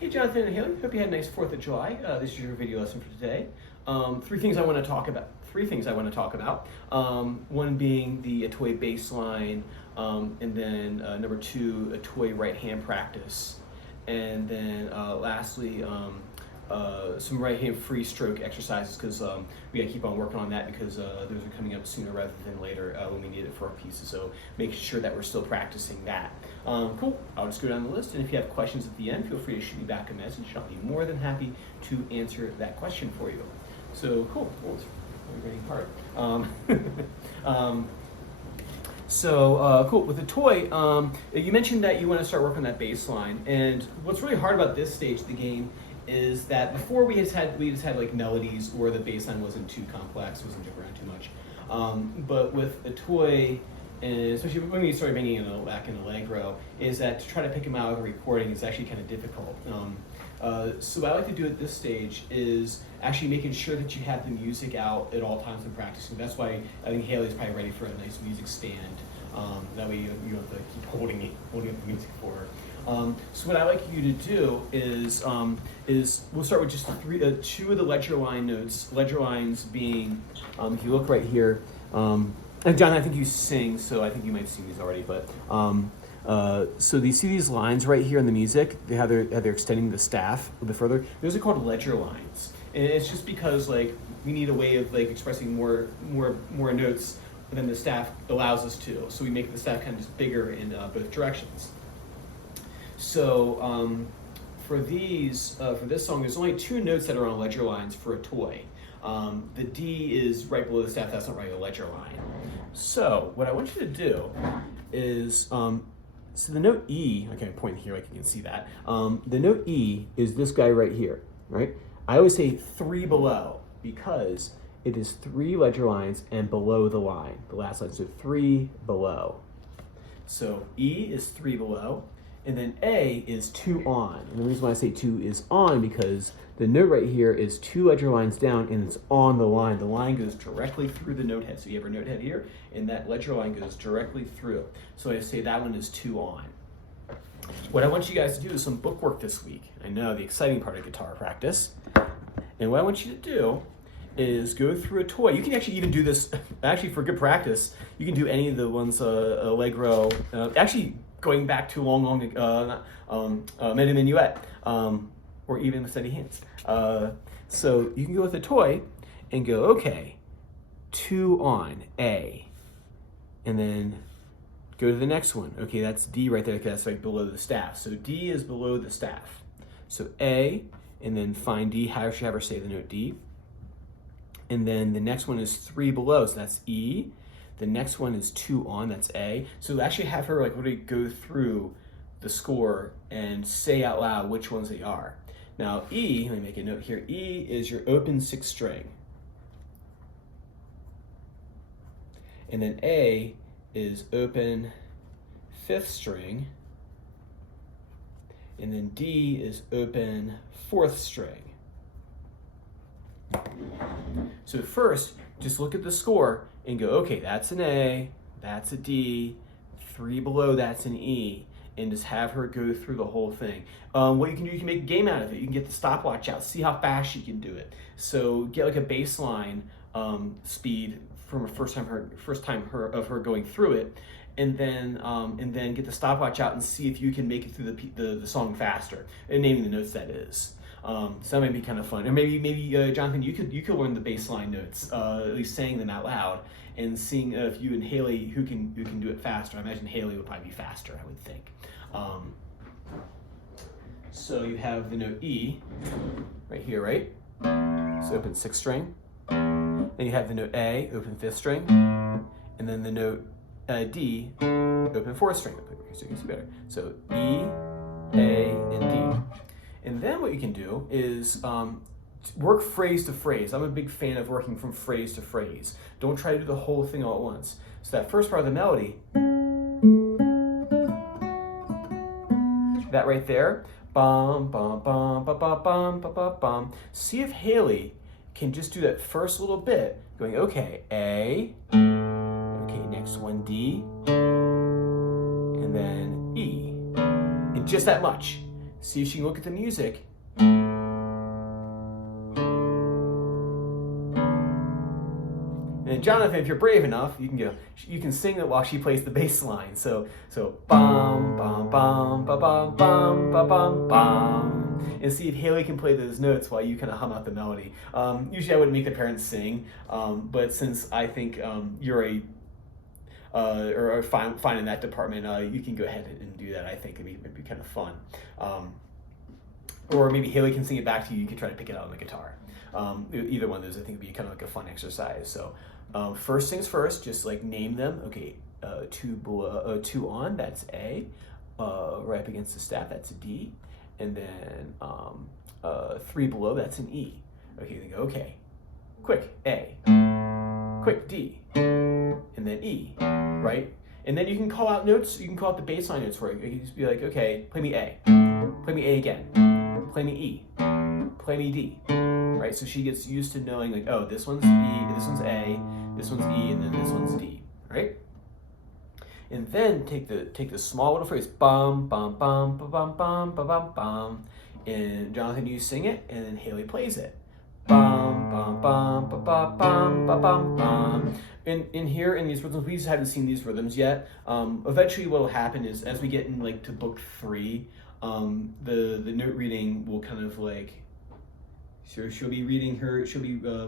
Hey Jonathan and Haley, hope you had a nice 4th of July. This is your video lesson for today. Three things I want to talk about. One being the Atoy bass line, and then number 2, Atoy right hand practice. And then lastly, some right hand free stroke exercises, because we gotta keep on working on that, because those are coming up sooner rather than later when we need it for our pieces. So make sure that we're still practicing that. Cool. I'll just go down the list, and if you have questions at the end, feel free to shoot me back a message. I'll be more than happy to answer that question for you. So cool. Oh, it's really getting hard. Cool. With the toy, you mentioned that you want to start working on that bass line, and what's really hard about this stage of the game is that before we just had like melodies, or the bass line wasn't too complex, wasn't jumping around too much. But with a toy, and especially when we started bringing in back in Allegro, is that to try to pick them out of the recording is actually kind of difficult. So what I like to do at this stage is actually making sure that you have the music out at all times when practicing. That's why I think Haley's probably ready for a nice music stand. That way you don't have to keep holding up the music for her. So what I like you to do is we'll start with just two of the ledger line notes. Ledger lines being, if you look right here, and John, I think you sing, so I think you might have seen these already, but so you see these lines right here in the music, how they're extending the staff a bit further. Those are called ledger lines, and it's just because like we need a way of like expressing more notes than the staff allows us to. So we make the staff kind of just bigger in both directions. So for this song, there's only 2 notes that are on ledger lines for a toy. The D is right below the staff. That's not really a ledger line. So what I want you to do is, so the note E, I can point here like you can see that. The note E is this guy right here, right? I always say 3 below, because it is 3 ledger lines and below the line, the last line, so 3 below. So E is 3 below, and then A is 2 on. And the reason why I say 2 is on, because the note right here is 2 ledger lines down, and it's on the line. The line goes directly through the note head. So you have a note head here, and that ledger line goes directly through. So I say that one is 2 on. What I want you guys to do is some book work this week. I know, the exciting part of guitar practice. And what I want you to do is go through a toy. You can actually even do this, actually for good practice, you can do any of the ones, Allegro, actually going back to long Medi Minuet, or even the Steady Hands. So you can go with a toy and go, okay, 2 on, A, and then go to the next one. Okay, that's D right there, that's right below the staff. So D is below the staff. So A, and then find D, how should you ever say the note D? And then the next one is 3 below, so that's E. The next one is 2 on, that's A. So actually have her like really go through the score and say out loud which ones they are. Now E, let me make a note here, E is your open 6th string. And then A is open 5th string. And then D is open 4th string. So first, just look at the score and go, okay, that's an A, that's a D, 3 below, that's an E, and just have her go through the whole thing. What you can do, you can make a game out of it. You can get the stopwatch out, see how fast she can do it. So get like a baseline speed from a first time of her going through it, and then get the stopwatch out and see if you can make it through the song faster, and naming the notes that is. So that might be kind of fun. And maybe Jonathan, you could learn the bass line notes, at least saying them out loud, and seeing if you and Haley who can do it faster. I imagine Haley would probably be faster, I would think. So you have the note E right here, right? So open 6th string. Then you have the note A, open 5th string, and then the note D, open 4th string. So you can see better. So E, A, and D. And then what you can do is work phrase to phrase. I'm a big fan of working from phrase to phrase. Don't try to do the whole thing all at once. So that first part of the melody, that right there, bum, bum, bum, bum, bum, bum, bum, bum, bum. See if Haley can just do that first little bit, going, okay, A, okay, next one, D, and then E. And just that much. see if she can look at the music. And Jonathan, if you're brave enough, you can sing it while she plays the bass line. So bum bum bum ba bum bum ba bum bum, and see if Haley can play those notes while you kind of hum out the melody. Usually I wouldn't make the parents sing, but since I think you're fine in that department, you can go ahead and do that. I think it'd be kind of fun. Or maybe Haley can sing it back to you. You can try to pick it out on the guitar. Either one of those I think would be kind of like a fun exercise. So first things first, just like name them. Okay, two on, that's A. Right up against the staff, that's a D. And then 3 below, that's an E. Okay, then go, okay, quick A, quick D, and then E, right? And then you can call out notes, you can call out the bass line notes for it. You can just be like, okay, play me A, play me A again, play me E, play me D, right? So she gets used to knowing like, oh, this one's E, this one's A, this one's E, and then this one's D, right? And then take the small little phrase, bum, bum, bum, ba bum, bum, ba bum, bum. And Jonathan, you sing it, and then Haley plays it. Bum, bum, bum, ba ba bum, ba bum, bum. In here, in these rhythms, we just haven't seen these rhythms yet. Eventually what will happen is, as we get in like to book 3, the note reading will kind of like, she'll be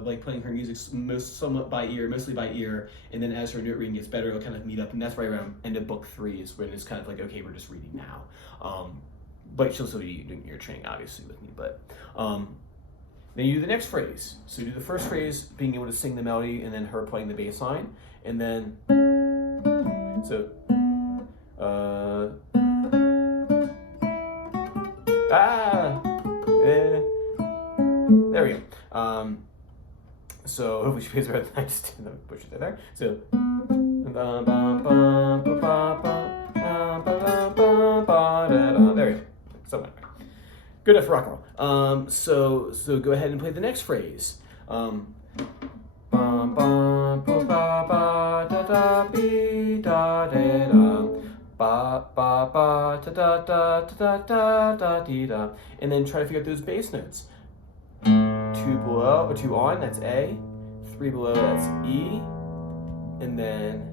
like playing her music somewhat by ear, mostly by ear, and then as her note reading gets better, it'll kind of meet up, and that's right around end of book 3 is when it's kind of like, okay, we're just reading now. But she'll still be doing ear training, obviously, with me. But then you do the next phrase. So do the first phrase, being able to sing the melody, and then her playing the bass line, and then there we go. So hopefully she plays better than I just did. Push it there. So there we go. Somewhere. Good enough for rock and roll. So go ahead and play the next phrase. Ba ba ba da da da da da da dee da, and then try to figure out those bass notes. 2 below or 2 on, that's A. 3 below, that's E, and then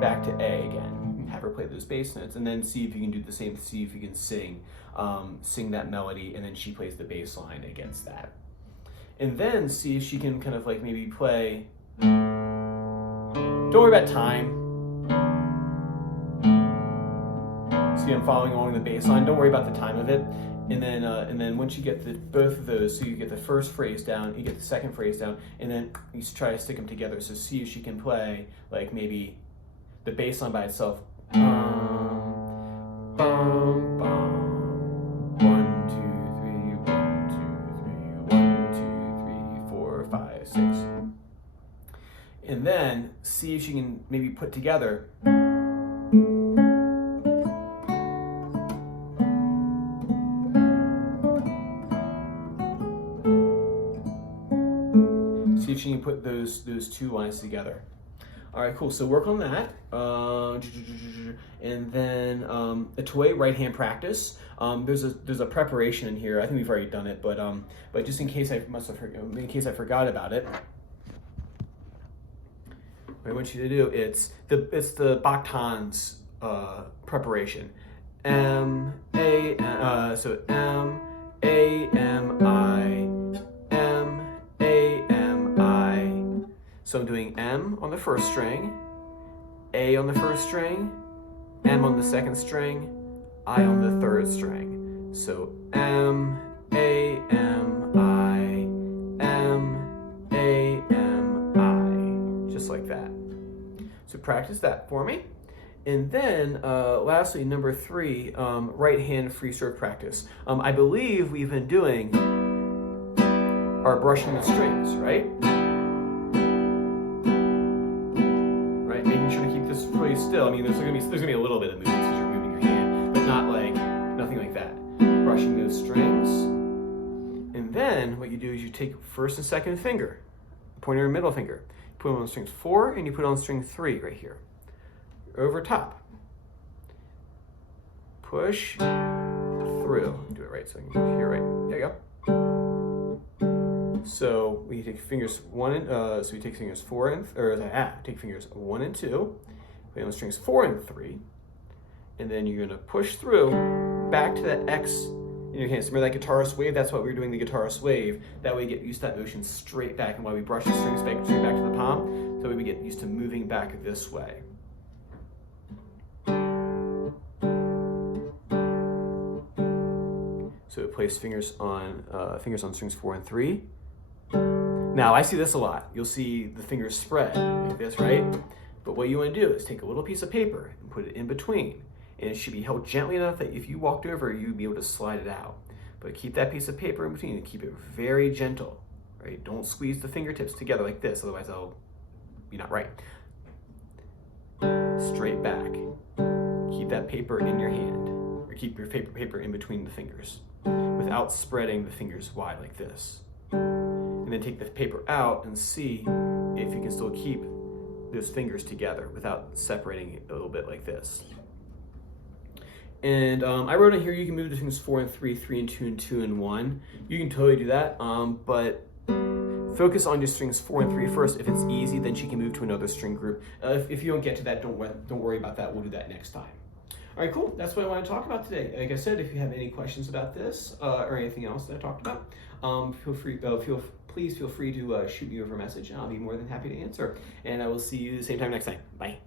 back to A again. Have her play those bass notes, and then see if you can do the same. See if you can sing that melody, and then she plays the bass line against that. And then see if she can kind of like maybe play. Don't worry about time. See, I'm following along the bass line. Don't worry about the time of it. And then once you get both of those, so you get the first phrase down, you get the second phrase down, and then you try to stick them together. So see if she can play like maybe the bass line by itself. Bum, bum, bum. 1, 2, 3, 1, 2, 3, 1, 2, 3, 4, 5, 6. And then see if she can maybe put together. See if she can put those 2 lines together. All right, cool. So work on that. And then a toy right hand practice. There's a preparation in here. I think we've already done it, but just in case I forgot about it, what I want you to do, it's the Bach Tanz preparation. So M A M I. So I'm doing M on the first string, A on the first string, M on the second string, I on the third string. So M, A, M, I, M, A, M, I, just like that. So practice that for me. And then lastly, number 3, right hand free stroke practice. I believe we've been doing our brushing the strings, right? Making sure to keep this really still. I mean, there's gonna be a little bit of movement because you're moving your hand, but nothing like that. Brushing those strings, and then what you do is you take first and second finger, pointer and middle finger, put them on string 4, and you put on string 3 right here, over top. Push 3, through. Do it right so you can hear right. There you go. So we take fingers so we take fingers take fingers 1 and 2, play on the strings 4 and 3, and then you're gonna push through back to that X in your hands. Remember that guitarist wave? That's what we were doing, the guitarist wave. That way you get used to that motion straight back, and while we brush the strings back straight back to the palm, so we get used to moving back this way. So place fingers on strings 4 and 3. Now I see this a lot. You'll see the fingers spread like this, right? But what you want to do is take a little piece of paper and put it in between. And it should be held gently enough that if you walked over, you'd be able to slide it out. But keep that piece of paper in between and keep it very gentle, right? Don't squeeze the fingertips together like this, otherwise they'll be not right. Straight back. Keep that paper in your hand, or keep your paper in between the fingers without spreading the fingers wide like this. And then take the paper out and see if you can still keep those fingers together without separating it a little bit like this. And I wrote in here you can move the strings 4 and 3, 3 and 2, and 2 and 1. You can totally do that, but focus on just strings 4 and 3 first. If it's easy, then she can move to another string group. If you don't get to that, don't worry about that. We'll do that next time. All right, cool. That's what I want to talk about today. Like I said, if you have any questions about this or anything else that I talked about, please feel free to shoot me over a message, and I'll be more than happy to answer. And I will see you the same time next time. Bye.